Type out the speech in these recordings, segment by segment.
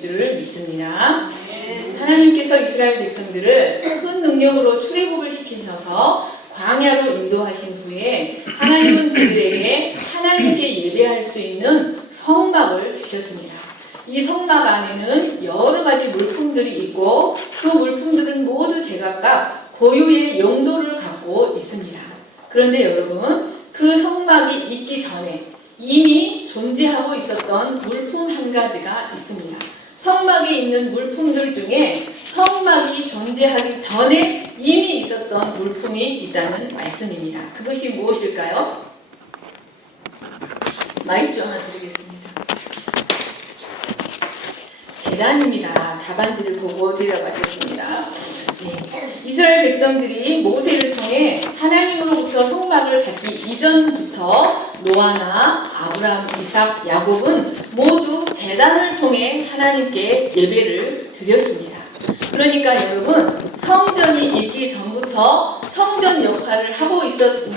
줄 믿습니다. 하나님께서 이스라엘 백성들을 큰 능력으로 출애굽을 시키셔서 광야로 인도하신 후에 하나님은 그들에게 하나님께 예배할 수 있는 성막을 주셨습니다. 이 성막 안에는 여러 가지 물품들이 있고 그 물품들은 모두 제각각 고유의 용도를 갖고 있습니다. 그런데 여러분, 그 성막이 있기 전에 이미 존재하고 있었던 물품 한 가지가 있습니다. 성막에 있는 물품들 중에 성막이 존재하기 전에 이미 있었던 물품이 있다는 말씀입니다. 그것이 무엇일까요? 마이크 좀 하나 드리겠습니다. 제단입니다. 답안지를 보고 데려가셨습니다. 네. 이스라엘 백성들이 모세를 통해 하나님으로부터 성막을 받기 이전부터 노아나 아브라함, 이삭, 야곱은 모두 제단을 통해 하나님께 예배를 드렸습니다. 그러니까 여러분, 성전이 있기 전부터 성전 역할을 하고 있던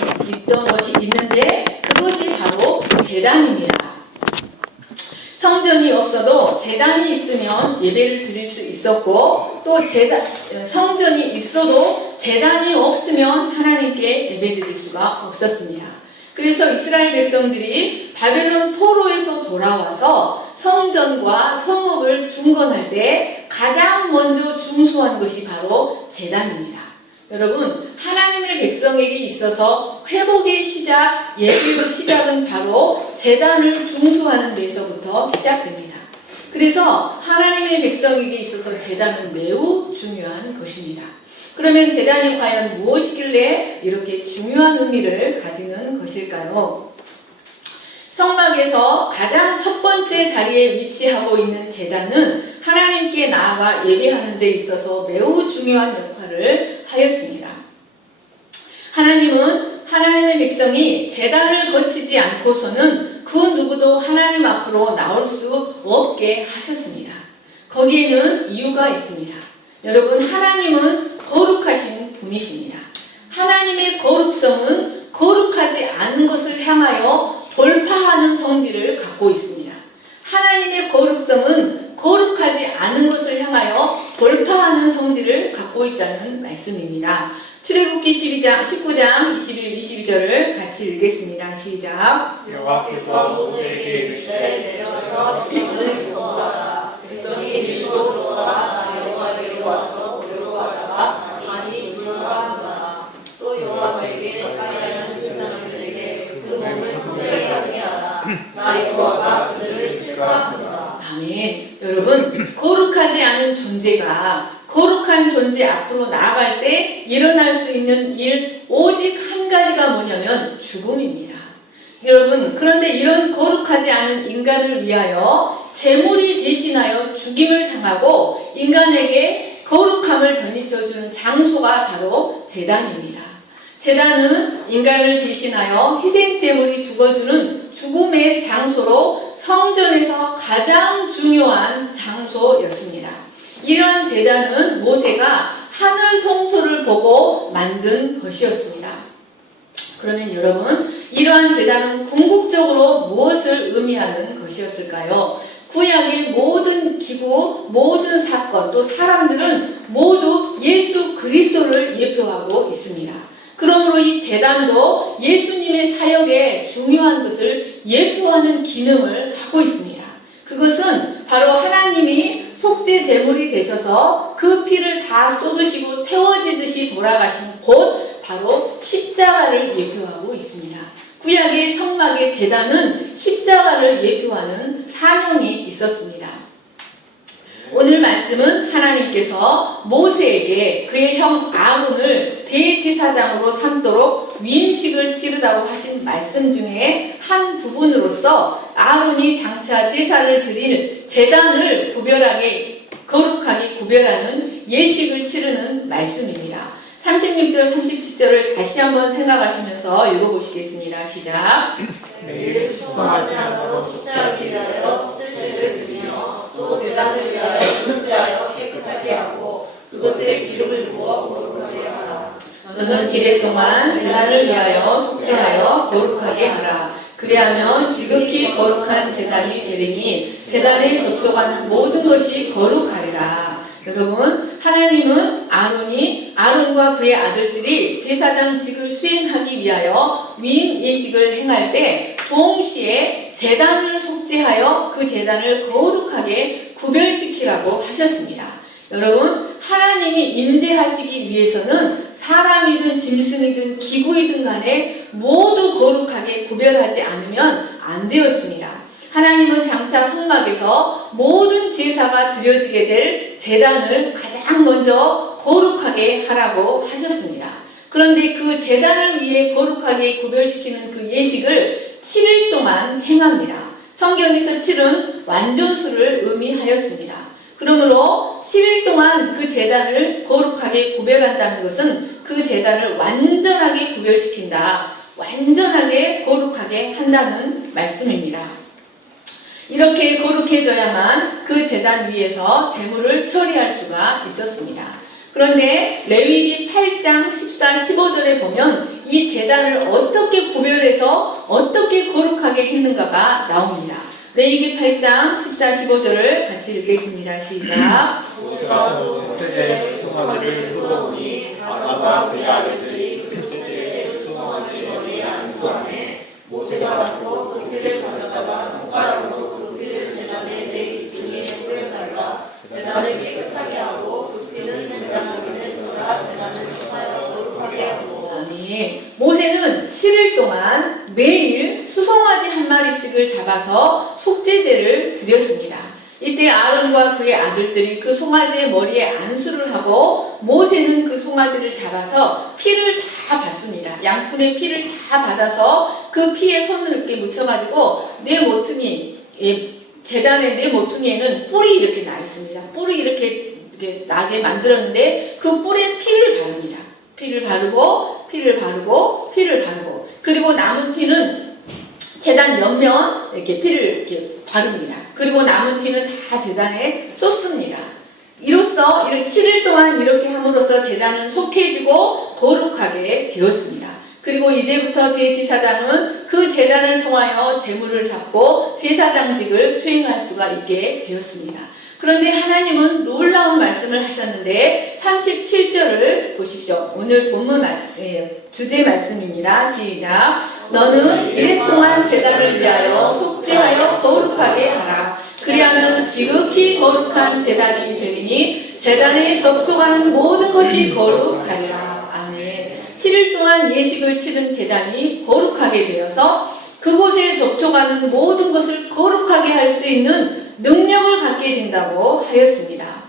것이 있는데 그것이 바로 제단입니다. 성전이 없어도 제단이 있으면 예배를 드릴 수 있었고 또 성전이 있어도 제단이 없으면 하나님께 예배 드릴 수가 없었습니다. 그래서 이스라엘 백성들이 바벨론 포로에서 돌아와서 성전과 성읍을 중건할 때 가장 먼저 중수한 것이 바로 제단입니다. 여러분, 하나님의 백성에게 있어서 회복의 시작, 예배의 시작은 바로 제단을 중수하는 데서부터 시작됩니다. 그래서 하나님의 백성에게 있어서 제단은 매우 중요한 것입니다. 그러면 제단이 과연 무엇이길래 이렇게 중요한 의미를 가지는 것일까요? 성막에서 가장 첫 번째 자리에 위치하고 있는 제단은 하나님께 나아가 예배하는 데 있어서 매우 중요한 역할을 하였습니다. 하나님은 하나님의 백성이 제단을 거치지 않고서는 그 누구도 하나님 앞으로 나올 수 없게 하셨습니다. 거기에는 이유가 있습니다. 여러분, 하나님은 거룩하신 분이십니다. 하나님의 거룩성은 거룩하지 않은 것을 향하여 돌파하는 성질을 갖고 있습니다. 하나님의 거룩성은 거룩하지 않은 것을 향하여 돌파하는 성질을 갖고 있다는 말씀입니다. 출애굽기 19장 21, 22절을 같이 읽겠습니다. 시작. 여호와께서 모세에게 이르시되 내려가서 백성을 보호하라. 백성이 밀고 들어와 나 여호와에게로 와서 보려고 하다가 많이 불효하노라. 또 여호와에게 가까이 하는 제사장들에게 그 몸을 성결하게 하게 하라. 나 여호와가 그들을 칠까하노라. 아멘. 여러분, 거룩하지 않은 존재가 거룩한 존재 앞으로 나아갈 때 일어날 수 있는 일 오직 한 가지가 뭐냐면 죽음입니다. 여러분, 그런데 이런 거룩하지 않은 인간을 위하여 제물이 대신하여 죽임을 당하고 인간에게 거룩함을 덧입혀주는 장소가 바로 제단입니다. 제단은 인간을 대신하여 희생제물이 죽어주는 죽음의 장소로 성전에서 가장 중요한 장소였습니다. 이런 제단은 모세가 하늘 성소를 보고 만든 것이었습니다. 그러면 여러분, 이러한 제단은 궁극적으로 무엇을 의미하는 것이었을까요? 구약의 모든 기구, 모든 사건, 또 사람들은 모두 예수 그리스도를 예표하고 있습니다. 그러므로 이 제단도 예수님의 사역에 중요한 것을 예표하는 기능을 하고 있습니다. 그것은 바로 하나님이 속죄 제물이 되셔서 그 피를 다 쏟으시고 태워지듯이 돌아가신 곳 바로 십자가를 예표하고 있습니다. 구약의 성막의 제단은 십자가를 예표하는 사명이 있었습니다. 오늘 말씀은 하나님께서 모세에게 그의 형 아론을 대제사장으로 삼도록 위임식을 치르라고 하신 말씀 중에 한 부분으로서 아론이 장차 제사를 드릴 제단을 거룩하게 구별하는 예식을 치르는 말씀입니다. 36절, 37절을 다시 한번 생각하시면서 읽어보시겠습니다. 시작. 매일 수송하지 않고 숙제하기 위하여 숙제제를 드리며 또 제단을 위하여 숙제하여 깨끗하게 하고 그것에 기름을 부어 거룩하게 하라. 너는 이래 동안 제단을 위하여 숙제하여 거룩하게 하라. 그리하면 지극히 거룩한 제단이 되리니 제단에 접촉하는 모든 것이 거룩하리라. 여러분, 하나님은 아론과 그의 아들들이 제사장직을 수행하기 위하여 위임 예식을 행할 때 동시에 제단을 속죄하여 그 제단을 거룩하게 구별시키라고 하셨습니다. 여러분, 하나님이 임재하시기 위해서는 사람이든 짐승이든 기구이든 간에 모두 거룩하게 구별하지 않으면 안 되었습니다. 하나님은 장차 성막에서 모든 제사가 드려지게 될 제단을 가장 먼저 거룩하게 하라고 하셨습니다. 그런데 그 제단을 위해 거룩하게 구별시키는 그 예식을 7일 동안 행합니다. 성경에서 7은 완전수를 의미하였습니다. 그러므로 7일 동안 그 제단을 거룩하게 구별한다는 것은 그 제단을 완전하게 구별시킨다. 완전하게 거룩하게 한다는 말씀입니다. 이렇게 거룩해져야만 그 제단 위에서 제물을 처리할 수가 있었습니다. 그런데 레위기 8장 14, 15절에 보면 이 제단을 어떻게 구별해서 어떻게 거룩하게 했는가가 나옵니다. 레위기 8장 14, 15절을 같이 읽겠습니다. 시작. 모세가 그때의 수송아지를 끌어오니 아론과 그의 아들들이 그 그때의 수송아지 머리에 안수하매 모세가 잡고 그 피를 가져다가 손가락으로 그 피를 제단의 네 기둥에 뿌려 발라 제단을 깨끗하게 하고 그 피는 제단을 쏟아 제단을 통하여 거룩하게 하고. 아멘. 모세는 7일 동안 매일 수송아지 한 마리씩을 잡아서 속죄제를 드렸습니다. 이때 아론과 그의 아들들이 그 송아지의 머리에 안수를 하고 모세는 그 송아지를 잡아서 피를 다 받습니다. 양푼의 피를 다 받아서 그 피에 손을 이렇게 묻혀가지고 내 모퉁이, 제단의 내 모퉁이에는 뿔이 이렇게 나 있습니다. 뿔이 이렇게 나게 만들었는데 그 뿔에 피를 바릅니다. 피를 바르고 그리고 남은 피는 제단 옆면 이렇게 피를 이렇게 바릅니다. 그리고 남은 피는 다 제단에 쏟습니다. 이로써 7일 동안 이렇게 함으로써 제단은 속해지고 거룩하게 되었습니다. 그리고 이제부터 대제사장은 그 제단을 통하여 제물을 잡고 제사장직을 수행할 수가 있게 되었습니다. 그런데 하나님은 놀라운 말씀을 하셨는데 37절을 보십시오. 오늘 본문 주제 말씀입니다. 시작. 너는 이랫동안 제단을 위하여 속죄하여 거룩하게 하라. 그리하면 지극히 거룩한 제단이 되리니 제단에 접촉하는 모든 것이 거룩하리라. 아멘. 7일 동안 예식을 치른 제단이 거룩하게 되어서 그곳에 접촉하는 모든 것을 거룩하게 할 수 있는 능력을 갖게 된다고 하였습니다.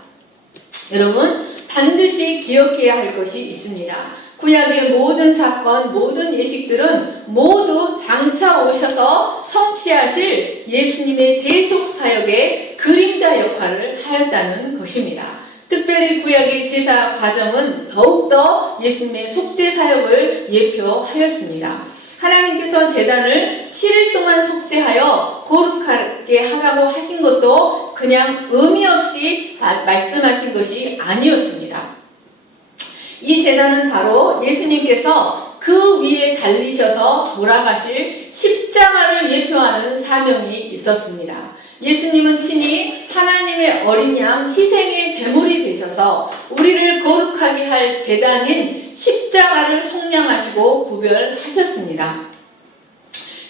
여러분, 반드시 기억해야 할 것이 있습니다. 구약의 모든 사건, 모든 예식들은 모두 장차 오셔서 성취하실 예수님의 대속 사역의 그림자 역할을 하였다는 것입니다. 특별히 구약의 제사 과정은 더욱더 예수님의 속죄 사역을 예표하였습니다. 하나님께서 제단을 7일 동안 속죄하여 거룩하게 하라고 하신 것도 그냥 의미 없이 말씀하신 것이 아니었습니다. 이 제단은 바로 예수님께서 그 위에 달리셔서 돌아가실 십자가를 예표하는 사명이 있었습니다. 예수님은 친히 하나님의 어린 양 희생의 제물이 되셔서 우리를 거룩하게 할 제단인 십자가를 속량하시고 구별하셨습니다.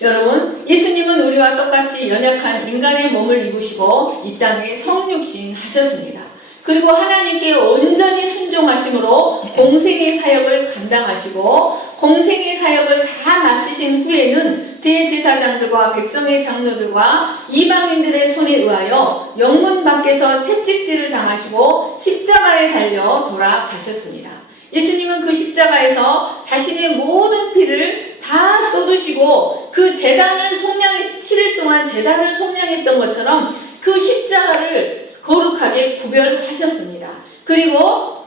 여러분, 예수님은 우리와 똑같이 연약한 인간의 몸을 입으시고 이 땅에 성육신 하셨습니다. 그리고 하나님께 온전히 순종하심으로 공생의 사역을 감당하시고 공생의 사역을 다 마치신 후에는 대제사장들과 백성의 장로들과 이방인들의 손에 의하여 영문 밖에서 채찍질을 당하시고 십자가에 달려 돌아가셨습니다. 예수님은 그 십자가에서 자신의 모든 피를 다 쏟으시고 그 제단을 7일 동안 제단을 속량했던 것처럼 그 십자가를 거룩하게 구별하셨습니다. 그리고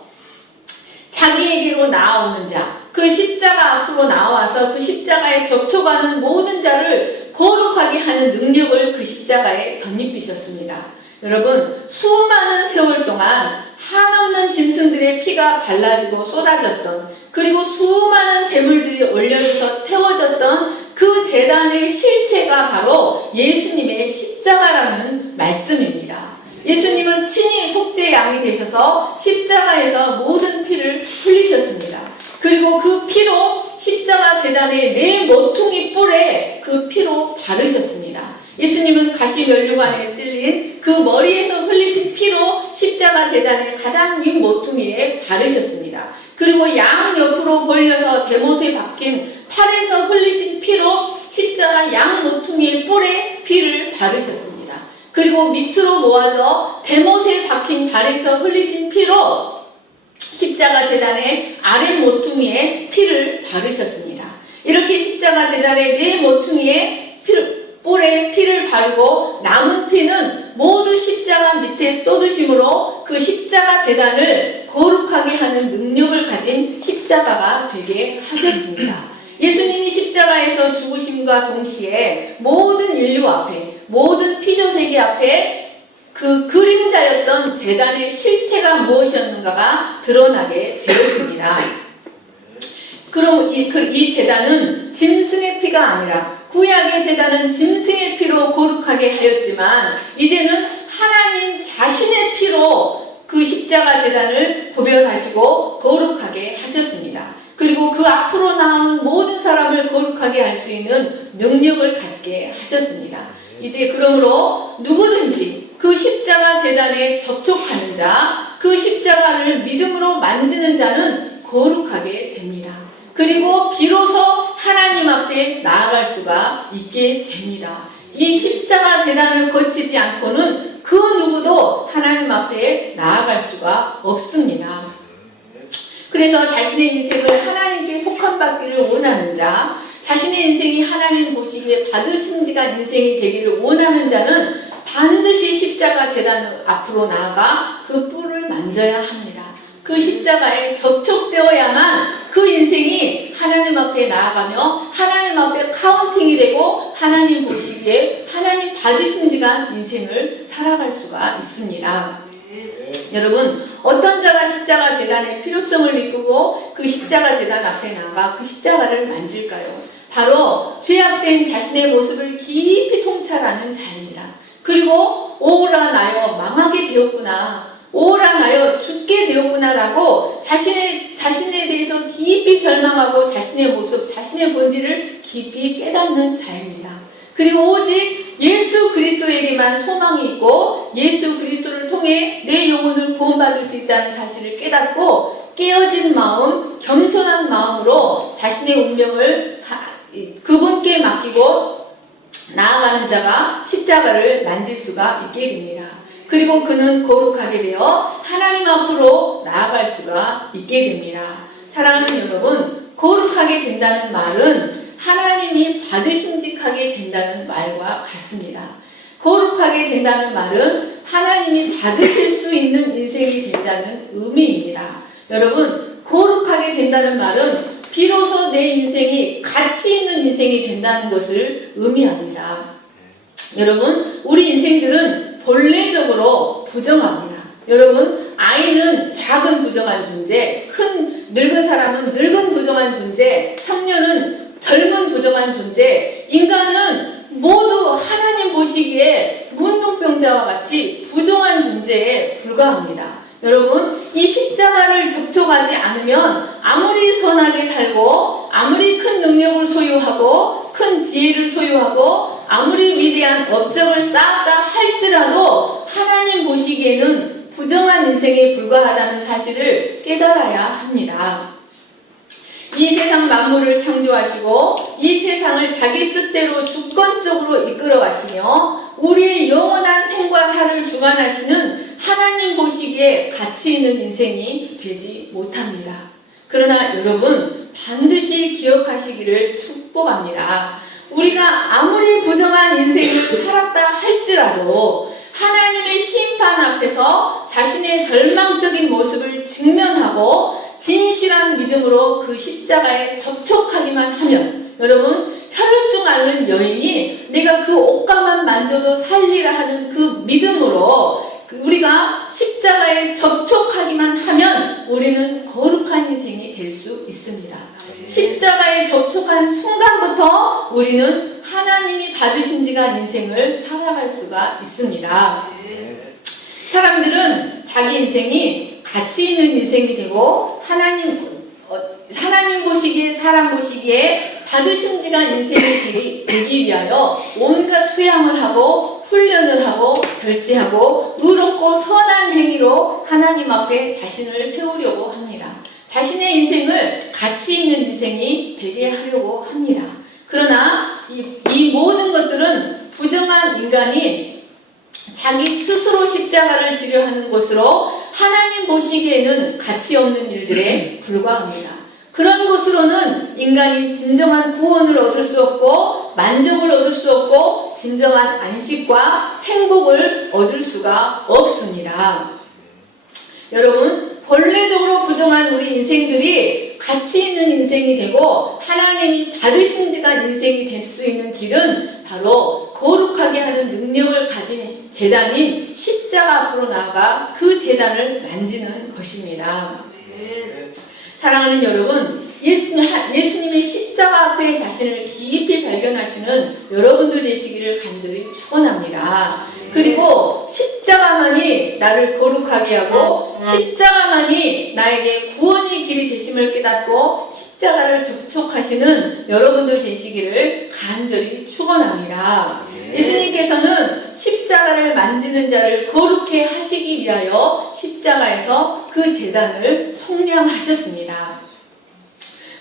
자기에게로 나아오는 자, 그 십자가 앞으로 나와서 그 십자가에 접촉하는 모든 자를 거룩하게 하는 능력을 그 십자가에 덧입히셨습니다. 여러분, 수많은 세월 동안 한없는 짐승들의 피가 발라지고 쏟아졌던, 그리고 수많은 제물들이 올려져서 태워졌던 그 제단의 실체가 바로 예수님의 십자가라는 말씀입니다. 예수님은 친히 속죄 양이 되셔서 십자가에서 모든 피를 흘리셨습니다. 그리고 그 피로 십자가 제단의 네 모퉁이 뿔에 그 피로 바르셨습니다. 예수님은 가시면류관에 찔린 그 머리에서 흘리신 피로 십자가 제단의 가장 윗 모퉁이에 바르셨습니다. 그리고 양 옆으로 벌려서 대못에 박힌 팔에서 흘리신 피로 십자가 양 모퉁이의 뿔에 피를 바르셨습니다. 그리고 밑으로 모아져 대못에 박힌 발에서 흘리신 피로 십자가 제단의 아랫 모퉁이에 피를 바르셨습니다. 이렇게 십자가 제단의 네 모퉁이에 뿔에 피를 바르고 남은 피는 모두 십자가 밑에 쏟으심으로 그 십자가 제단을 거룩하게 하는 능력을 가진 십자가가 되게 하셨습니다. 예수님이 십자가에서 죽으심과 동시에 모든 인류 앞에, 모든 피조세계 앞에 그 그림자였던 제단의 실체가 무엇이었는가가 드러나게 되었습니다. 그럼 이 제단은 짐승의 피가 아니라, 구약의 제단은 짐승의 피로 거룩하게 하였지만 이제는 하나님 자신의 피로 그 십자가 제단을 구별하시고 거룩하게 하셨습니다. 그리고 그 앞으로 나오는 모든 사람을 거룩하게 할 수 있는 능력을 갖게 하셨습니다. 이제 그러므로 누구든지 그 십자가 제단에 접촉하는 자, 그 십자가를 믿음으로 만지는 자는 거룩하게 됩니다. 그리고 비로소 하나님 앞에 나아갈 수가 있게 됩니다. 이 십자가 제단을 거치지 않고는 그 누구도 하나님 앞에 나아갈 수가 없습니다. 그래서 자신의 인생을 하나님께 속함받기를 원하는 자, 자신의 인생이 하나님 보시기에 받으심직한 인생이 되기를 원하는 자는 반드시 십자가 제단 앞으로 나아가 그 뿔을 만져야 합니다. 그 십자가에 접촉되어야만 그 인생이 하나님 앞에 나아가며 하나님 앞에 카운팅이 되고 하나님 보시기에 하나님 받으심직한 인생을 살아갈 수가 있습니다. 여러분, 어떤 자가 십자가 제단의 필요성을 느끼고 그 십자가 제단 앞에 나가 그 십자가를 만질까요? 바로 죄악된 자신의 모습을 깊이 통찰하는 자입니다. 그리고 오라 나여 망하게 되었구나, 오라 나여 죽게 되었구나라고 자신에 대해서 깊이 절망하고 자신의 모습, 자신의 본질을 깊이 깨닫는 자입니다. 그리고 오직 예수 그리스도에게만 소망이 있고 예수 그리스도를 통해 내 영혼을 구원받을 수 있다는 사실을 깨닫고 깨어진 마음, 겸손한 마음으로 자신의 운명을 그분께 맡기고 나아가는 자가 십자가를 만질 수가 있게 됩니다. 그리고 그는 거룩하게 되어 하나님 앞으로 나아갈 수가 있게 됩니다. 사랑하는 여러분, 거룩하게 된다는 말은 하나님이 받으심직하게 된다는 말과 같습니다. 거룩하게 된다는 말은 하나님이 받으실 수 있는 인생이 된다는 의미입니다. 여러분, 거룩하게 된다는 말은 비로소 내 인생이 가치 있는 인생이 된다는 것을 의미합니다. 여러분, 우리 인생들은 본래적으로 부정합니다. 여러분, 아이는 작은 부정한 존재, 큰 늙은 사람은 늙은 부정한 존재, 청년은 젊은 부정한 존재, 인간은 모두 하나님 보시기에 문둥병자와 같이 부정한 존재에 불과합니다. 여러분, 이 십자가를 접촉하지 않으면 아무리 선하게 살고 아무리 큰 능력을 소유하고 큰 지혜를 소유하고 아무리 위대한 업적을 쌓았다 할지라도 하나님 보시기에는 부정한 인생에 불과하다는 사실을 깨달아야 합니다. 이 세상 만물을 창조하시고 이 세상을 자기 뜻대로 주권적으로 이끌어 가시며 우리의 영원한 생과 사를 주관하시는 하나님 보시기에 가치 있는 인생이 되지 못합니다. 그러나 여러분, 반드시 기억하시기를 축복합니다. 우리가 아무리 부정한 인생을 살았다 할지라도 하나님의 심판 앞에서 자신의 절망적인 모습을 직면하고 진실한 믿음으로 그 십자가에 접촉하기만 하면, 여러분, 혈루증 앓는 여인이 내가 그 옷가만 만져도 살리라 하는 그 믿음으로 우리가 십자가 십자가에 접촉하기만 하면 우리는 거룩한 인생이 될 수 있습니다. 십자가에 접촉한 순간부터 우리는 하나님이 받으신 지가 인생을 살아갈 수가 있습니다. 사람들은 자기 인생이 가치 있는 인생이 되고 하나님 보시기에 사람 보시기에 받으신 지가 인생이 되기 위하여 온갖 수양을 하고 훈련을 하고 절제하고 의롭고 선한 행위로 하나님 앞에 자신을 세우려고 합니다. 자신의 인생을 가치 있는 인생이 되게 하려고 합니다. 그러나 이 모든 것들은 부정한 인간이 자기 스스로 십자가를 지려 하는 것으로 하나님 보시기에는 가치 없는 일들에 불과합니다. 그런 것으로는 인간이 진정한 구원을 얻을 수 없고 만족을 얻을 수 없고 진정한 안식과 행복을 얻을 수가 없습니다. 여러분, 본래적으로 부정한 우리 인생들이 가치 있는 인생이 되고 하나님이 받으신 지가 인생이 될 수 있는 길은 바로 거룩하게 하는 능력을 가진 제단인 십자가 앞으로 나아가 그 제단을 만지는 것입니다. 사랑하는 여러분, 예수님의 십자가 앞에 자신을 깊이 발견하시는 여러분들 되시기를 간절히 축원합니다. 그리고 십자가만이 나를 거룩하게 하고 십자가만이 나에게 구원의 길이 되심을 깨닫고 십자가를 접촉하시는 여러분들 되시기를 간절히 축원합니다. 예수님께서는 십자가를 만지는 자를 거룩해 하시기 위하여 십자가에서 그 제단을 속량하셨습니다.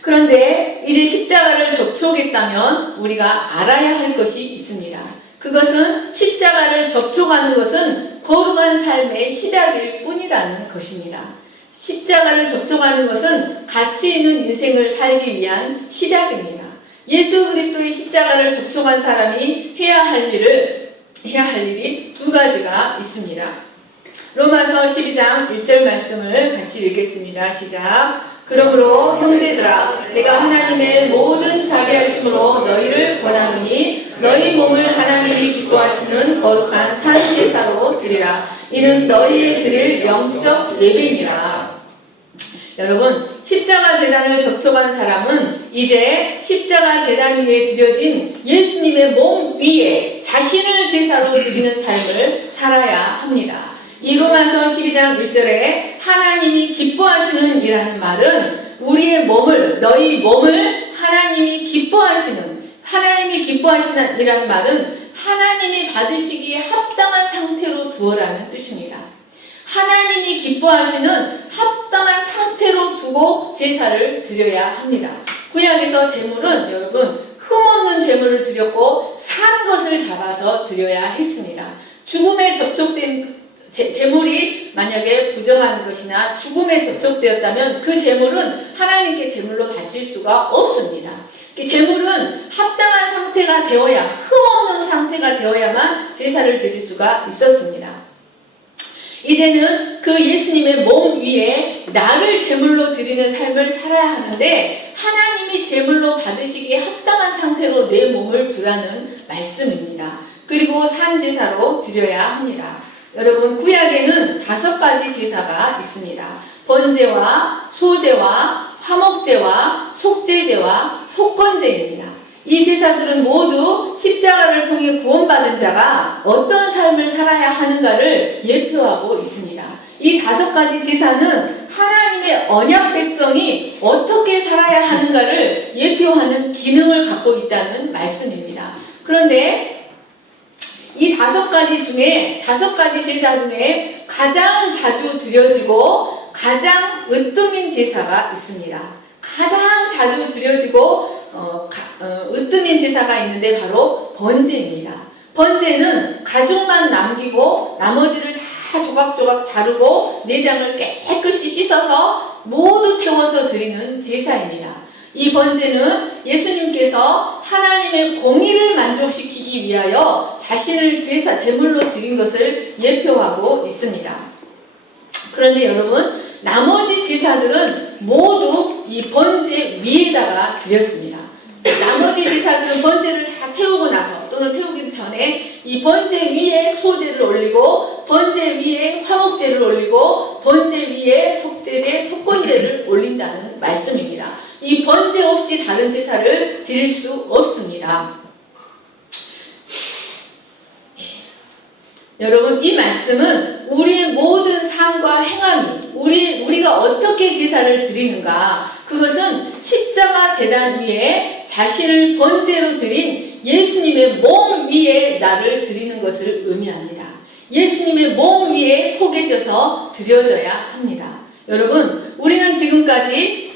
그런데 이제 십자가를 접촉했다면 우리가 알아야 할 것이 있습니다. 그것은 십자가를 접촉하는 것은 거룩한 삶의 시작일 뿐이라는 것입니다. 십자가를 접촉하는 것은 가치 있는 인생을 살기 위한 시작입니다. 예수 그리스도의 십자가를 접촉한 사람이 해야 할 일이 두 가지가 있습니다. 로마서 12장 1절 말씀을 같이 읽겠습니다. 시작. 그러므로 형제들아, 내가 하나님의 모든 자비하심으로 너희를 권하노니 너희 몸을 하나님이 기뻐하시는 거룩한 산 제사로 드리라. 이는 너희의 드릴 영적 예배니라. 여러분, 십자가 제단을 접촉한 사람은 이제 십자가 제단 위에 드려진 예수님의 몸 위에 자신을 제사로 드리는 삶을 살아야 합니다. 이 로마서 12장 1절에 하나님이 기뻐하시는 이라는 말은 우리의 몸을, 너희 몸을 하나님이 기뻐하시는 이라는 말은 하나님이 받으시기에 합당한 상태로 두어라는 뜻입니다. 하나님이 기뻐하시는 합당한 상태로 두고 제사를 드려야 합니다. 구약에서 제물은 여러분 흠없는 제물을 드렸고 산 것을 잡아서 드려야 했습니다. 죽음에 접촉된 제물이 만약에 부정한 것이나 죽음에 접촉되었다면 그 제물은 하나님께 제물로 바칠 수가 없습니다. 제물은 합당한 상태가 되어야, 흠없는 상태가 되어야만 제사를 드릴 수가 있었습니다. 이제는 그 예수님의 몸 위에 나를 제물로 드리는 삶을 살아야 하는데 하나님이 제물로 받으시기에 합당한 상태로 내 몸을 두라는 말씀입니다. 그리고 산제사로 드려야 합니다. 여러분, 구약에는 5가지 제사가 있습니다. 번제와 소제와 화목제와 속죄제와 속건제입니다. 이 제사들은 모두 십자가를 통해 구원받은 자가 어떤 삶을 살아야 하는가를 예표하고 있습니다. 이 5가지 제사는 하나님의 언약 백성이 어떻게 살아야 하는가를 예표하는 기능을 갖고 있다는 말씀입니다. 그런데 이 5가지 제사 중에 가장 자주 드려지고 가장 으뜸인 제사가 있습니다. 가장 자주 드려지고 으뜸인 제사가 있는데 바로 번제입니다. 번제는 가죽만 남기고 나머지를 다 조각조각 자르고 내장을 깨끗이 씻어서 모두 태워서 드리는 제사입니다. 이 번제는 예수님께서 하나님의 공의를 만족시키기 위하여 자신을 제물로 드린 것을 예표하고 있습니다. 그런데 여러분, 나머지 제사들은 모두 이 번제 위에다가 드렸습니다. 나머지 제사들은 번제를 다 태우고 나서 또는 태우기 전에 이 번제 위에 소제를 올리고 번제 위에 화목제를 올리고 번제 위에 속제제, 속건제를 올린다는 말씀입니다. 이 번제 없이 다른 제사를 드릴 수 없습니다. 여러분, 이 말씀은 우리의 모든 삶과 행함이 우리가 어떻게 제사를 드리는가, 그것은 십자가 제단 위에 자신을 번제로 드린 예수님의 몸 위에 나를 드리는 것을 의미합니다. 예수님의 몸 위에 포개져서 드려져야 합니다. 여러분, 우리는 지금까지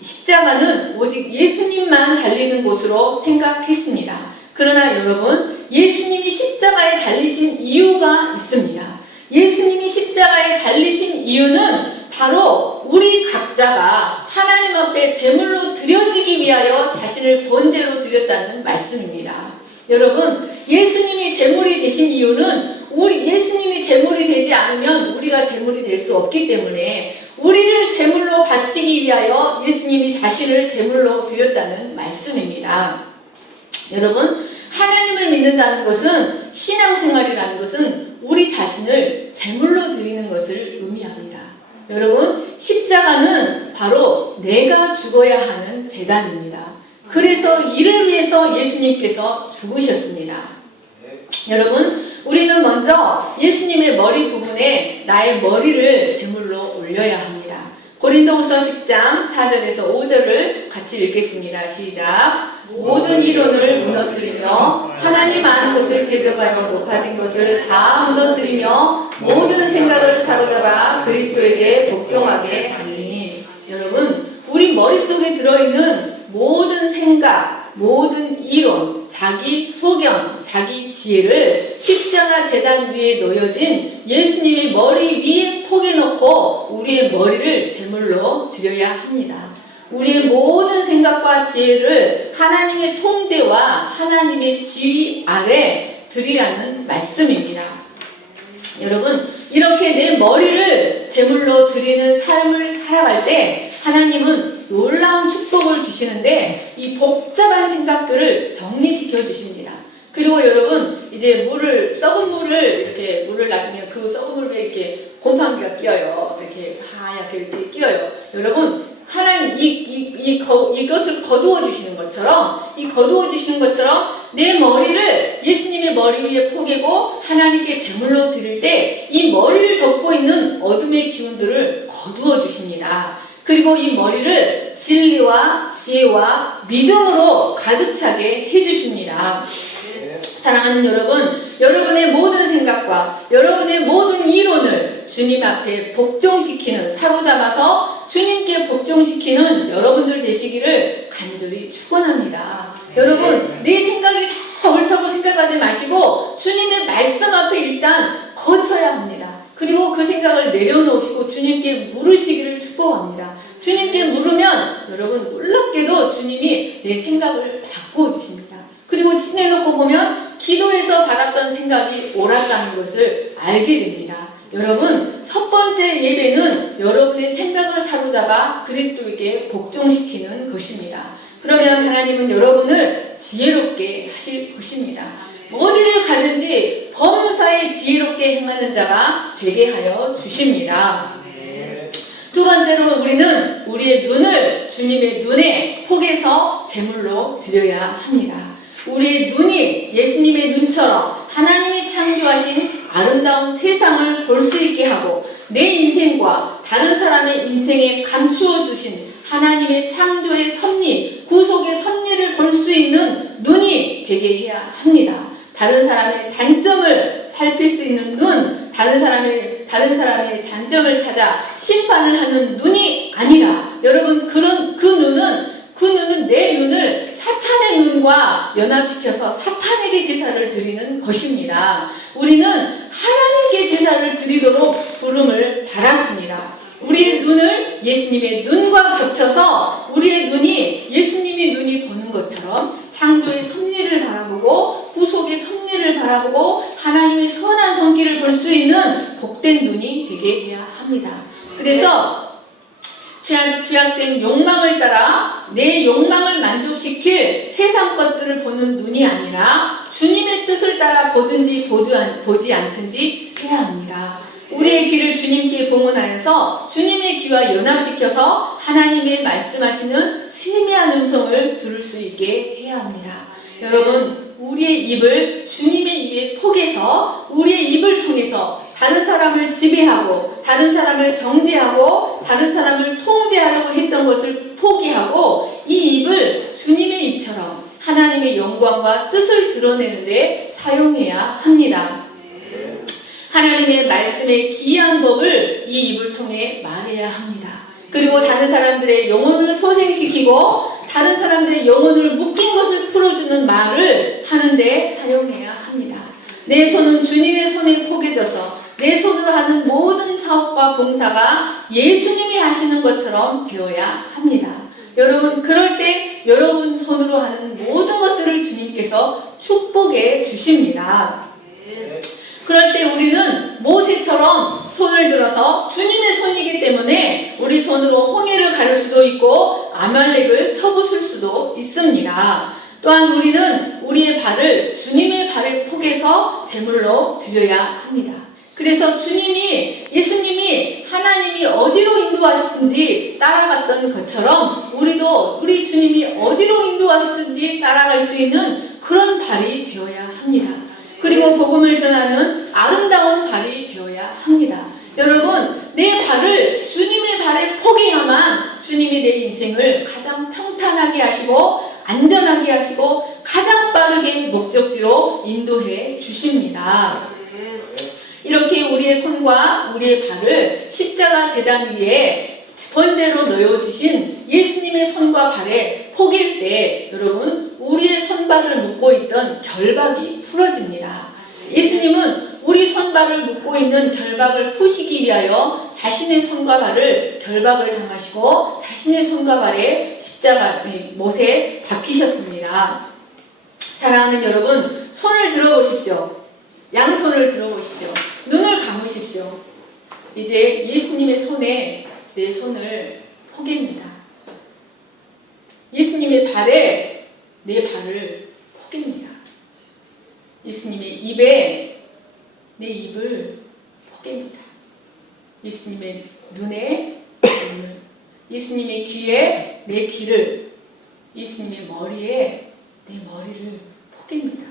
십자가는 오직 예수님만 달리는 곳으로 생각했습니다. 그러나 여러분, 예수님이 십자가에 달리신 이유가 있습니다. 예수님이 십자가에 달리신 이유는 바로 우리 각자가 하나님 앞에 제물로 드려지기 위하여 자신을 번제로 드렸다는 말씀입니다. 여러분, 예수님이 제물이 되신 이유는 예수님이 제물이 되지 않으면 우리가 제물이 될 수 없기 때문에 우리를 제물로 바치기 위하여 예수님이 자신을 제물로 드렸다는 말씀입니다. 여러분, 하나님을 믿는다는 것은, 신앙생활이라는 것은 우리 자신을 제물로 드리는 것을 의미합니다. 여러분, 십자가는 바로 내가 죽어야 하는 제단입니다. 그래서 이를 위해서 예수님께서 죽으셨습니다. 여러분, 우리는 먼저 예수님의 머리 부분에 나의 머리를 제물로 올려야 합니다. 고린도후서 10장 4절에서 5절을 같이 읽겠습니다. 시작. 모든 이론을 무너뜨리며 하나님 아는 것을 대적하여 높아진 것을 다 무너뜨리며 모든 생각을 사로잡아 그리스도에게 복종하게 하니. 여러분, 우리 머릿속에 들어있는 모든 생각, 모든 이론, 자기 소견, 자기 지혜를 십자가 제단 위에 놓여진 예수님의 머리 위에 포개놓고 우리의 머리를 제물로 드려야 합니다. 우리의 모든 생각과 지혜를 하나님의 통제와 하나님의 지휘 아래 드리라는 말씀입니다. 여러분, 이렇게 내 머리를 제물로 드리는 삶을 살아갈 때 하나님은 놀라운 축복을 주시는데 이 복잡한 생각들을 정리시켜 주십니다. 그리고 여러분, 이제 썩은 물을 이렇게 물을 놔두면 그 썩은 물 위에 이렇게 곰팡이가 끼어요. 이렇게 하얗게 이렇게 끼어요. 여러분, 하나님 이것을 거두어 주시는 것처럼, 내 머리를 예수님의 머리 위에 포개고 하나님께 제물로 드릴 때 이 머리를 덮고 있는 어둠의 기운들을 거두어 주십니다. 그리고 이 머리를 진리와 지혜와 믿음으로 가득 차게 해주십니다. 사랑하는 여러분, 여러분의 모든 생각과 여러분의 모든 이론을 주님 앞에 복종시키는, 사로잡아서 주님께 복종시키는 여러분들 되시기를 간절히 축원합니다. 여러분, 내 생각이 다 옳다고 생각하지 마시고 주님의 말씀 앞에 일단 거쳐야 합니다. 그리고 그 생각을 내려놓으시고 주님께 물으시기를 축복합니다. 주님께 물으면 여러분, 놀랍게도 주님이 내 생각을 바꾸어 주십니다. 그리고 지내놓고 보면 기도에서 받았던 생각이 옳았다는 것을 알게 됩니다. 여러분, 첫 번째 예배는 여러분의 생각을 사로잡아 그리스도에게 복종시키는 것입니다. 그러면 하나님은 여러분을 지혜롭게 하실 것입니다. 어디를 가든지 범사에 지혜롭게 행하는 자가 되게 하여 주십니다. 두 번째로 우리는 우리의 눈을 주님의 눈에 포개서 제물로 드려야 합니다. 우리의 눈이 예수님의 눈처럼 하나님이 창조하신 아름다운 세상을 볼 수 있게 하고 내 인생과 다른 사람의 인생에 감추어 두신 하나님의 창조의 섭리, 구속의 섭리를 볼 수 있는 눈이 되게 해야 합니다. 다른 사람의 단점을 살필 수 있는 눈, 다른 사람의 단점을 찾아 심판을 하는 눈이 아니라, 여러분, 그 눈은 내 눈을 사탄의 눈과 연합시켜서 사탄에게 제사를 드리는 것입니다. 우리는 하나님께 제사를 드리도록 부름을 받았습니다. 우리의 눈을 예수님의 눈과 겹쳐서 우리의 눈이 예수님의 눈이 보는 것처럼 창조의 섭리를 바라보고 구속의 섭리를 바라보고 하나님의 선한 손길을 볼 수 있는 복된 눈이 되게 해야 합니다. 그래서 죄악된 욕망을 따라 내가 내 욕망을 만족시킬 세상 것들을 보는 눈이 아니라 주님의 뜻을 따라 보든지 보지 않든지 해야 합니다. 우리의 귀를 주님께 봉헌하여서 주님의 귀와 연합시켜서 하나님의 말씀하시는 세미한 음성을 들을 수 있게 해야 합니다. 여러분, 우리의 입을 주님의 입에 포개서 우리의 입을 통해서 다른 사람을 지배하고 다른 사람을 정죄하고 다른 사람을 통제하려고 했던 것을 포기하고 이 입을 주님의 입처럼 하나님의 영광과 뜻을 드러내는데 사용해야 합니다. 하나님의 말씀의 기이한 법을 이 입을 통해 말해야 합니다. 그리고 다른 사람들의 영혼을 소생시키고 다른 사람들의 영혼을 묶인 것을 풀어주는 말을 하는데 사용해야 합니다. 내 손은 주님의 손에 포개져서 내 손으로 하는 모든 사업과 봉사가 예수님이 하시는 것처럼 되어야 합니다. 여러분, 그럴 때 여러분 손으로 하는 모든 것들을 주님께서 축복해 주십니다. 그럴 때 우리는 모세처럼 손을 들어서 주님의 손이기 때문에 우리 손으로 홍해를 가를 수도 있고 아말렉을 쳐부술 수도 있습니다. 또한 우리는 우리의 발을 주님의 발에 포개서 제물로 드려야 합니다. 그래서 예수님이 하나님이 어디로 인도하시든지 따라갔던 것처럼 우리도 우리 주님이 어디로 인도하시든지 따라갈 수 있는 그런 발이 되어야 합니다. 그리고 복음을 전하는 아름다운 발이 되어야 합니다. 여러분, 내 발을 주님의 발에 포개야만 주님이 내 인생을 가장 평탄하게 하시고 안전하게 하시고 가장 빠르게 목적지로 인도해 주십니다. 이렇게 우리의 손과 우리의 발을 십자가 제단 위에 번제로 놓여주신 예수님의 손과 발에 포갤 때 여러분, 우리의 손발을 묶고 있던 결박이 풀어집니다. 예수님은 우리 손발을 묶고 있는 결박을 푸시기 위하여 자신의 손과 발을 결박을 당하시고 자신의 손과 발에 십자가 못에 박히셨습니다. 사랑하는 여러분, 손을 들어보십시오. 양손을 들어보십시오. 눈을 감으십시오. 이제 예수님의 손에 내 손을 포갭니다. 예수님의 발에 내 발을 포갭니다. 예수님의 입에 내 입을 포갭니다. 예수님의 눈에 내 눈을, 예수님의 귀에 내 귀를, 예수님의 머리에 내 머리를 포갭니다.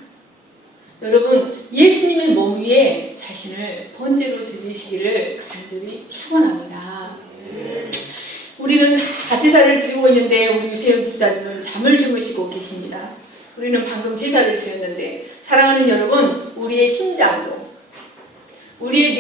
여러분, 예수님의 몸 위에 자신을 번제로 드리시기를 간절히 축원합니다. 우리는 다 제사를 드리고 있는데 우리 유세윤 집사님은 잠을 주무시고 계십니다. 우리는 방금 제사를 드렸는데, 사랑하는 여러분, 우리의 심장도, 우리의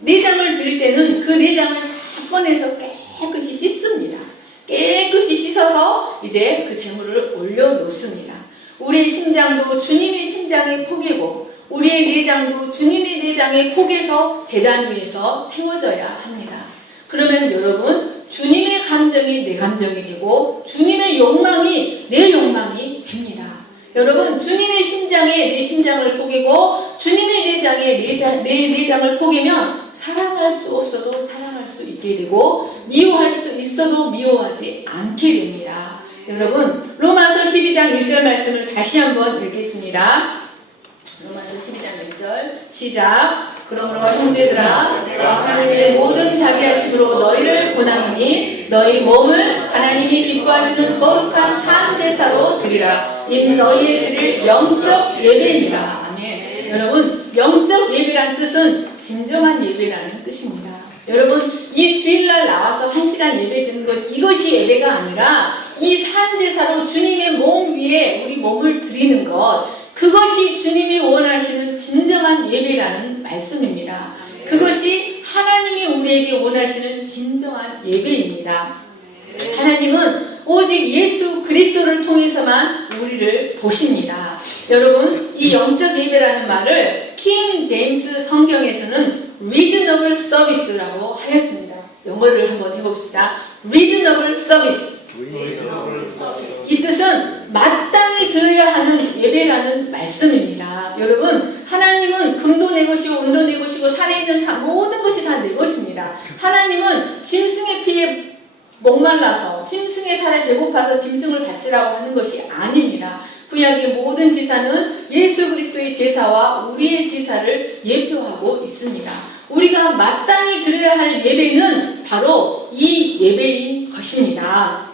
내장을 드릴 때는 그 내장을 다 꺼내서 깨끗이 씻습니다. 깨끗이 씻어서 이제 그 제물을 올려놓습니다. 우리의 심장도 주님의 심장에 포개고 우리의 내장도 주님의 내장에 포개서 제단 위에서 태워져야 합니다. 그러면 여러분, 주님의 감정이 내 감정이 되고 주님의 욕망이 내 욕망이 됩니다. 여러분, 주님의 심장에 내 심장을 포개고 주님의 내장에 내 내장을 포개면 사랑할 수 없어도 사랑할 수 있게 되고 미워할 수 있어도 미워하지 않게 됩니다. 여러분, 로마서 12장 1절 말씀을 다시 한번 읽겠습니다. 로마서 12장 1절 시작. 그러므로 형제들아, 내가 하나님의 모든 자기 하심으로 너희를 권하노니 너희 몸을 하나님이 기뻐하시는 거룩한 산 제사로 드리라. 이 너희의 드릴 영적 예배니라. 아멘. 여러분, 영적 예배란 뜻은 진정한 예배라는 뜻입니다. 여러분, 이 주일날 나와서 1시간 예배 드는 것, 이것이 예배가 아니라 이 산 제사로 주님의 몸 위에 우리 몸을 드리는 것, 그것이 주님이 원하시는 진정한 예배라는 말씀입니다. 그것이 하나님이 우리에게 원하시는 진정한 예배입니다. 하나님은 오직 예수 그리스도를 통해서만 우리를 보십니다. 여러분, 이 영적 예배라는 말을 킹 제임스 성경에서는 reasonable service라고 하였습니다. 영어를 한번 해봅시다. reasonable service. 이 뜻은 마땅히 들어야 하는 예배라는 말씀입니다. 여러분, 하나님은 금도 내 것이고 은도 내 것이고 산에 있는 모든 것이 다 내 것입니다. 하나님은 짐승의 피에 목말라서 짐승의 살에 배고파서 짐승을 바치라고 하는 것이 아닙니다. 구약의 모든 제사는 예수 그리스도의 제사와 우리의 제사를 예표하고 있습니다. 우리가 마땅히 드려야 할 예배는 바로 이 예배인 것입니다.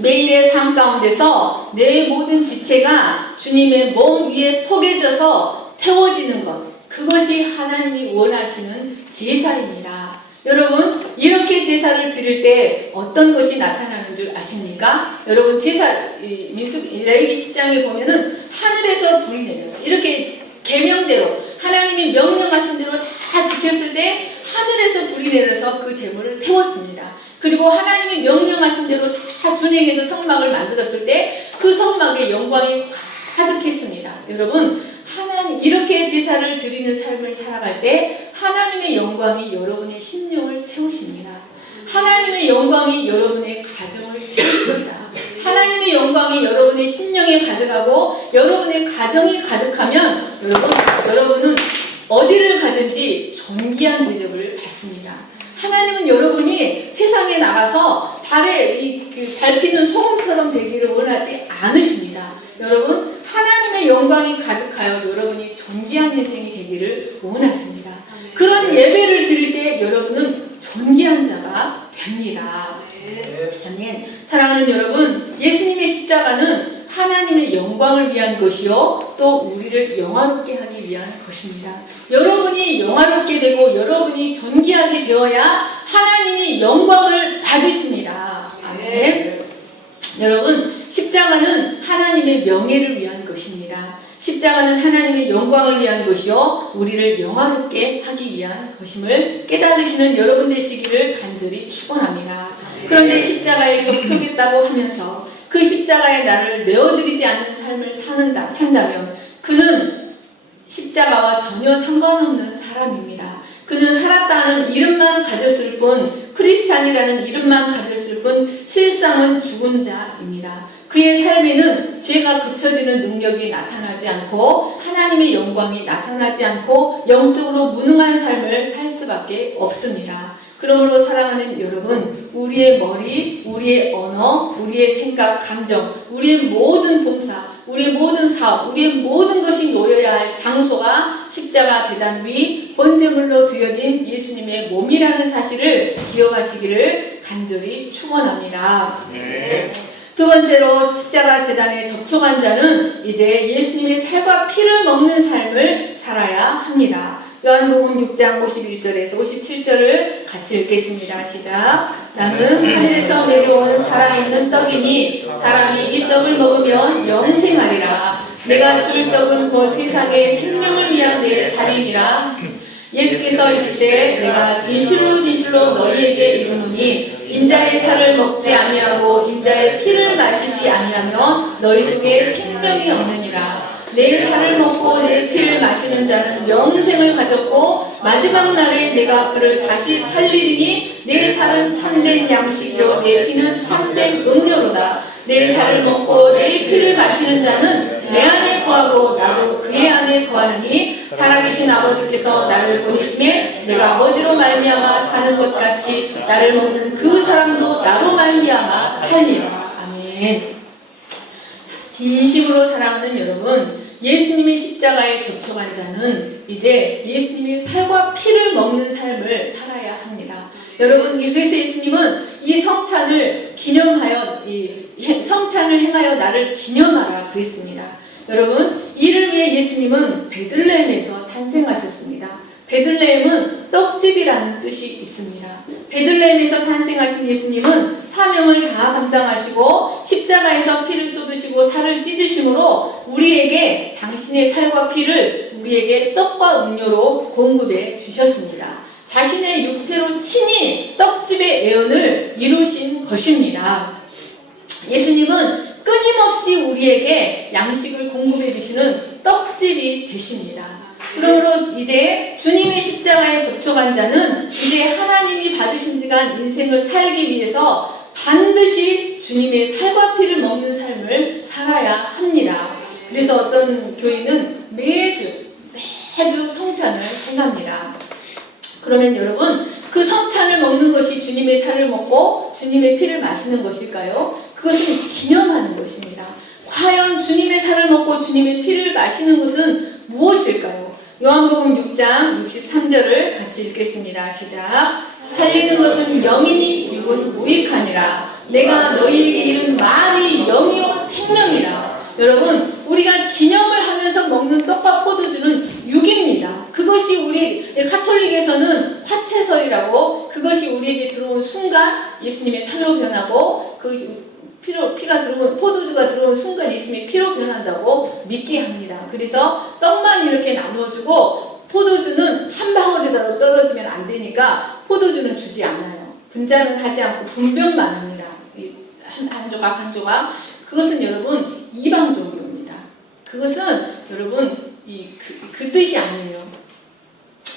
매일의 삶 가운데서 내 모든 지체가 주님의 몸 위에 포개져서 태워지는 것, 그것이 하나님이 원하시는 제사입니다. 여러분, 이렇게 제사를 드릴 때 어떤 것이 나타나는 줄 아십니까? 여러분, 레위기 10장에 보면은 하늘에서 불이 내려서 이렇게 계명대로 하나님이 명령하신 대로 다 지켰을 때 하늘에서 불이 내려서 그 제물을 태웠습니다. 그리고 하나님이 명령하신 대로 다 준행해서 성막을 만들었을 때 그 성막에 영광이 가득했습니다. 여러분, 하나님 이렇게 제사를 드리는 삶을 살아갈 때 하나님의 영광이 여러분의 심령을 채우십니다. 하나님의 영광이 여러분의 가정을 채우십니다. 하나님의 영광이 여러분의 심령에 가득하고 여러분의 가정이 가득하면 여러분은 어디를 가든지 존귀한 대접을 받습니다. 하나님은 여러분이 세상에 나가서 밟히는 소금처럼 되기를 원하지 않으십니다. 여러분, 하나님의 영광이 가득하여 여러분이 존귀한 인생이 되기를 원하십니다. 그런 예배를 드릴 때 여러분은 존귀한 자가 됩니다. 아멘. 사랑하는 여러분, 예수님의 십자가는 하나님의 영광을 위한 것이요, 또 우리를 영화롭게 하기 위한 것입니다. 여러분이 영화롭게 되고 여러분이 존귀하게 되어야 하나님이 영광을 받으십니다. 아멘. 여러분, 십자가는 하나님의 명예를 위한 것입니다. 십자가는 하나님의 영광을 위한 것이요, 우리를 영화롭게 하기 위한 것임을 깨달으시는 여러분 되시기를 간절히 축원합니다. 그런데 십자가에 접촉했다고 하면서 그 십자가에 나를 내어드리지 않는 삶을 산다면 그는 십자가와 전혀 상관없는 사람입니다. 그는 살았다는 이름만 가졌을 뿐, 크리스찬이라는 이름만 가졌을 뿐 실상은 죽은 자입니다. 그의 삶에는 죄가 그쳐지는 능력이 나타나지 않고 하나님의 영광이 나타나지 않고 영적으로 무능한 삶을 살 수밖에 없습니다. 그러므로 사랑하는 여러분, 우리의 머리, 우리의 언어, 우리의 생각, 감정, 우리의 모든 봉사, 우리의 모든 사업, 우리의 모든 것이 놓여야 할 장소가 십자가 제단 위 번제물로 드려진 예수님의 몸이라는 사실을 기억하시기를 간절히 축원합니다. 네. 두 번째로 십자가 제단에 접촉한 자는 이제 예수님의 살과 피를 먹는 삶을 살아야 합니다. 요한복음 6장 51절에서 57절을 같이 읽겠습니다. 시작. 나는 하늘에서 내려온 살아있는 떡이니 사람이 이 떡을 먹으면 영생하리라. 내가 줄 떡은 그 세상의 생명을 위한 내 살이니라. 예수께서 이르시되 내가 진실로 진실로 너희에게 이르노니 인자의 살을 먹지 아니하고 인자의 피를 마시지 아니하면 너희 속에 생명이 없느니라. 내 살을 먹고 내 피를 마시는 자는 영생을 가졌고 마지막 날에 내가 그를 다시 살리리니 내 살은 참된 양식이요 내 피는 참된 음료로다. 내 살을 먹고 내 피를 마시는 자는 내 안에 거하고 나도 그의 안에 거하느니 살아계신 아버지께서 나를 보내심에 내가 아버지로 말미암아 사는 것 같이 나를 먹는 그 사람도 나로 말미암아 살리라. 아멘. 진심으로 사랑하는 여러분, 예수님의 십자가에 접촉한 자는 이제 예수님의 살과 피를 먹는 삶을 살아야 합니다. 여러분, 그래서 예수님은 이 성찬을 기념하여, 성찬을 행하여 나를 기념하라 그랬습니다. 여러분, 이를 위해 예수님은 베들레헴에서 탄생하셨습니다. 베들레헴은 떡집이라는 뜻이 있습니다. 베들레헴에서 탄생하신 예수님은 사명을 다 감당하시고 십자가에서 피를 쏟으시고 살을 찢으심으로 우리에게 당신의 살과 피를 우리에게 떡과 음료로 공급해 주셨습니다. 자신의 육체로 친히 떡집의 애언을 이루신 것입니다. 예수님은 끊임없이 우리에게 양식을 공급해 주시는 떡집이 되십니다. 그러므로 이제 주님의 십자가에 접촉한 자는 이제 하나님이 받으신 지간 인생을 살기 위해서 반드시 주님의 살과 피를 먹는 삶을 살아야 합니다. 그래서 어떤 교회는 매주 성찬을 행합니다. 그러면 여러분, 그 성찬을 먹는 것이 주님 주님의 살을 먹고 주님의 피를 마시는 것일까요? 그것은 기념하는 것입니다. 과연 주님의 살을 먹고 주님의 피를 마시는 것은 무엇일까요? 요한복음 6장 63절을 같이 읽겠습니다. 시작. 살리는 것은 영이니 육은 무익하니라. 내가 너희에게 이른 말이 영이요 생명이라. 여러분, 우리가 기념을 하면서 먹는 떡과 포도주는 육입니다. 그것이 우리 가톨릭에서는 화채설이라고, 그것이 우리에게 들어온 순간 예수님의 살로 변하고 피가 들어온, 포도주가 들어온 순간 예수님의 피로 변한다고 믿게 합니다. 그래서 떡만 이렇게 나누어주고 포도주는 한 방울에다가 떨어지면 안 되니까 포도주는 주지 않아요. 분자는 하지 않고 분별만 합니다. 한 조각 한 조각. 그것은 여러분 이방 종교입니다. 그것은 여러분 그 뜻이 아니에요.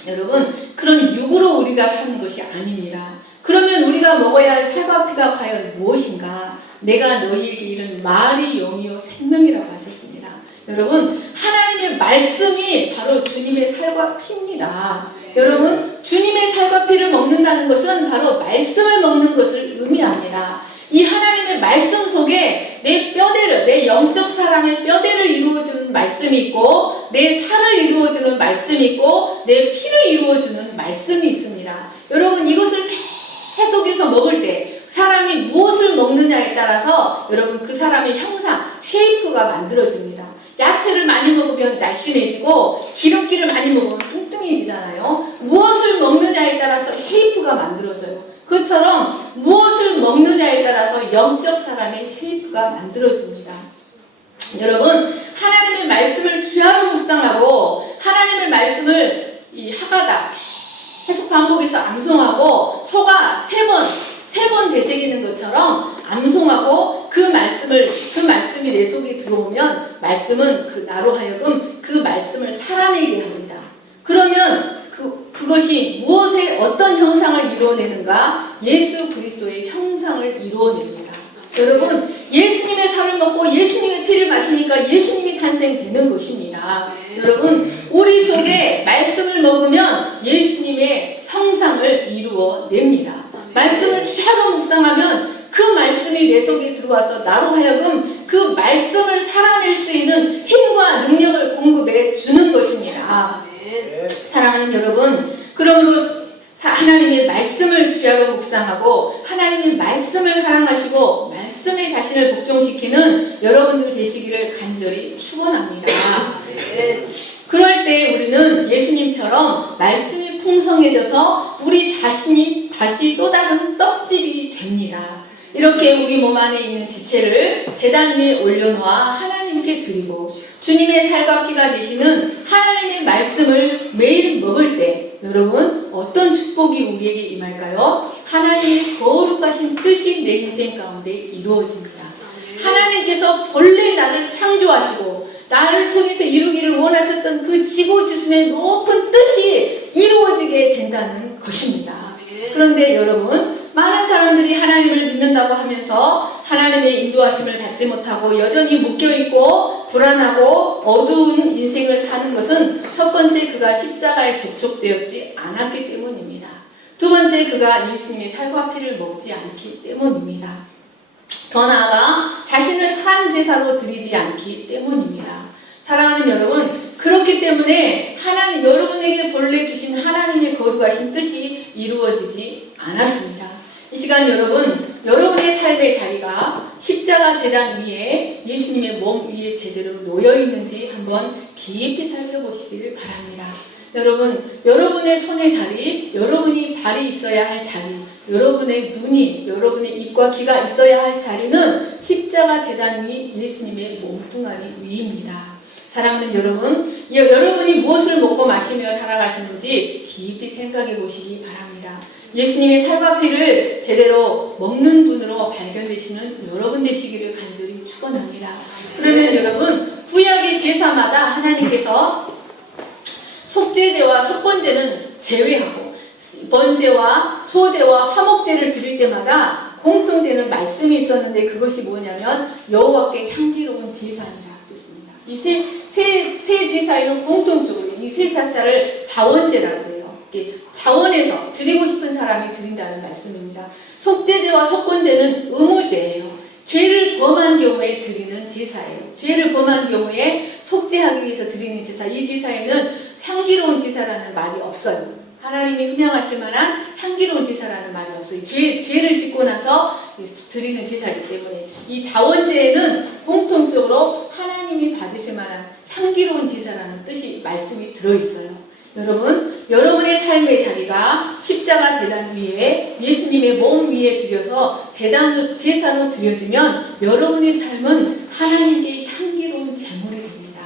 여러분, 그런 육으로 우리가 사는 것이 아닙니다. 그러면 우리가 먹어야 할 살과 피가 과연 무엇인가? 내가 너희에게 이른 말이 영이요 생명이라고 하셨습니다. 여러분, 하나님의 말씀이 바로 주님의 살과 피입니다. 여러분, 주님의 살과 피를 먹는다는 것은 바로 말씀을 먹는 것을 의미합니다. 이 하나님의 말씀 속에 내 뼈대를, 내 영적 사람의 뼈대를 이루어주는 말씀이 있고, 내 살을 이루어주는 말씀이 있고, 내 피를 이루어주는 말씀이 있습니다. 여러분, 이것을 계속해서 먹을 때 사람이 무엇을 먹느냐에 따라서 여러분 그 사람의 형상, 쉐이프가 만들어집니다. 야채를 많이 먹으면 날씬해지고 기름기를 많이 먹으면 뚱뚱해지잖아요. 무엇을 먹느냐에 따라서 쉐이프가 만들어져요. 그처럼 무엇을 먹느냐에 따라서 영적 사람의 쉐이프가 만들어집니다. 여러분, 하나님의 말씀을 주야로 묵상하고 하나님의 말씀을 이 하가다 계속 반복해서 암송하고 소가 세 번 되새기는 것처럼 암송하고 그 말씀이 내 속에 들어오면 말씀은 나로 하여금 그 말씀을 살아내게 합니다. 그러면 그것이 무엇의 어떤 형상을 이루어내는가? 예수 그리스도의 형상을 이루어냅니다. 여러분, 예수님의 살을 먹고 예수님의 피를 마시니까 예수님이 탄생되는 것입니다. 여러분, 우리 속에 말씀을 먹으면 예수님의 형상을 이루어냅니다. 말씀을 주야로 묵상하면 그 말씀이 내 속에 들어와서 나로 하여금 그 말씀을 살아낼 수 있는 힘과 능력을 공급해 주는 것입니다. 사랑하는 여러분, 그러므로 하나님의 말씀을 주야로 묵상하고 하나님의 말씀을 사랑하시고 말씀에 자신을 복종시키는 여러분들 되시기를 간절히 축원합니다. 그럴 때 우리는 예수님처럼 말씀이 풍성해져서 우리 자신이 다시 또 다른 떡집이 됩니다. 이렇게 우리 몸 안에 있는 지체를 제단 위에 올려놓아 하나님께 드리고 주님의 살과 피가 되시는 하나님의 말씀을 매일 먹을 때 여러분 어떤 축복이 우리에게 임할까요? 하나님의 거룩하신 뜻이 내 인생 가운데 이루어집니다. 하나님께서 본래 나를 창조하시고 나를 통해서 이루기를 원하셨던 그 지고지순의 높은 뜻이 이루어지게 된다는 것입니다. 그런데 여러분, 많은 사람들이 하나님을 믿는다고 하면서 하나님의 인도하심을 받지 못하고 여전히 묶여있고 불안하고 어두운 인생을 사는 것은 첫 번째, 그가 십자가에 접촉되었지 않았기 때문입니다. 두 번째, 그가 예수님의 살과 피를 먹지 않기 때문입니다. 더 나아가 자신을 산제사로 드리지 않기 때문입니다. 사랑하는 여러분, 그렇기 때문에 하나님, 여러분에게 본래 주신 하나님의 거룩하신 뜻이 이루어지지 않았습니다. 이 시간 여러분, 여러분의 삶의 자리가 십자가 제단 위에 예수님의 몸 위에 제대로 놓여있는지 한번 깊이 살펴보시기를 바랍니다. 여러분, 여러분의 손의 자리, 여러분이 발이 있어야 할 자리, 여러분의 눈이, 여러분의 입과 귀가 있어야 할 자리는 십자가 제단 위 예수님의 몸뚱아리 위입니다. 사랑하는 여러분, 여러분이 무엇을 먹고 마시며 살아가시는지 깊이 생각해 보시기 바랍니다. 예수님의 살과 피를 제대로 먹는 분으로 발견되시는 여러분 되시기를 간절히 축원합니다. 그러면 여러분, 구약의 제사마다 하나님께서 속죄제와 속건제는 제외하고 번제와 소제와 화목제를 드릴 때마다 공통되는 말씀이 있었는데 그것이 뭐냐면 여호와께 향기로운 제사니라 그랬습니다. 이 세 제사에는 공통적으로 이 세 제사를 자원제라고 해요. 이렇게 자원해서 드리고 싶은 사람이 드린다는 말씀입니다. 속죄제와 속건제는 의무제예요. 죄를 범한 경우에 드리는 제사예요. 죄를 범한 경우에 속죄하기 위해서 드리는 제사. 이 제사에는 향기로운 제사라는 말이 없어요. 하나님이 흠양하실 만한 향기로운 제사라는 말이 없어요. 죄를 짓고 나서 드리는 제사이기 때문에 이 자원제에는 공통적으로 하나님이 받으실 만한 향기로운 제사라는 뜻이 말씀이 들어있어요. 여러분, 여러분의 삶의 자리가 십자가 제단 위에 예수님의 몸 위에 드려서 제사로 드려지면 여러분의 삶은 하나님께 향기로운 제물이 됩니다.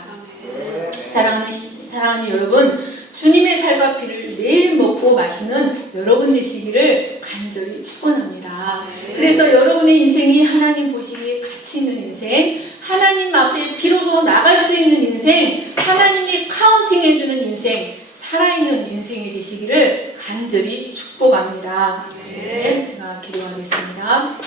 사랑하는 여러분, 주님의 살과 피를 매일 먹고 마시는 여러분 되시기를 간절히 축원합니다. 그래서 여러분의 인생이 하나님 보시기에 가치 있는 인생, 하나님 앞에 비로소 나갈 수 있는 인생, 하나님이 카운팅해주는 인생, 살아있는 인생이 되시기를 간절히 축복합니다. 네, 제가 기도하겠습니다.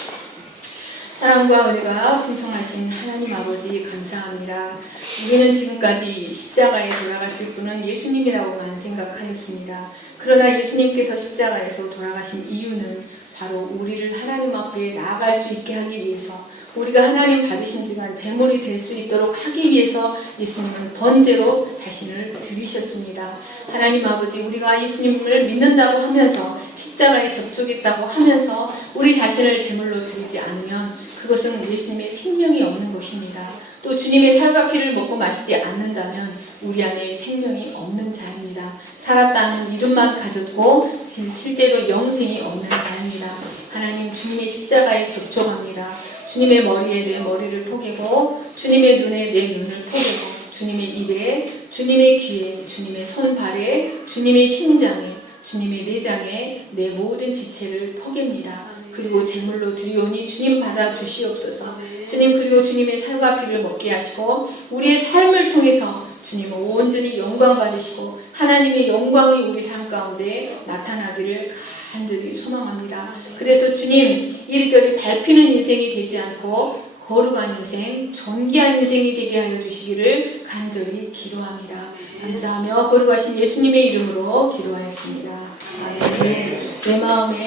사랑과 은혜가 풍성하신 하나님 아버지 감사합니다. 우리는 지금까지 십자가에 돌아가실 분은 예수님이라고만 생각하였습니다. 그러나 예수님께서 십자가에서 돌아가신 이유는 바로 우리를 하나님 앞에 나아갈 수 있게 하기 위해서, 우리가 하나님 받으신 지간 제물이 될 수 있도록 하기 위해서 예수님은 번제로 자신을 드리셨습니다. 하나님 아버지, 우리가 예수님을 믿는다고 하면서 십자가에 접촉했다고 하면서 우리 자신을 제물로 드리지 않으면 그것은 예수님의 생명이 없는 것입니다. 또 주님의 살과 피를 먹고 마시지 않는다면 우리 안에 생명이 없는 자입니다. 살았다는 이름만 가졌고 실제로 영생이 없는 자입니다. 하나님, 주님의 십자가에 접촉합니다. 주님의 머리에 내 머리를 포개고, 주님의 눈에 내 눈을 포개고, 주님의 입에, 주님의 귀에, 주님의 손발에, 주님의 심장에, 주님의 내장에 내 모든 지체를 포갭니다. 그리고 제물로 드리오니 주님 받아 주시옵소서. 주님, 그리고 주님의 살과 피를 먹게 하시고 우리의 삶을 통해서 주님 온전히 영광 받으시고 하나님의 영광이 우리 삶 가운데 나타나기를 간절히 소망합니다. 그래서 주님, 이리저리 밟히는 인생이 되지 않고 거룩한 인생, 존귀한 인생이 되게 하여 주시기를 간절히 기도합니다. 감사하며 거룩하신 예수님의 이름으로 기도하였습니다. 아멘. 내 마음에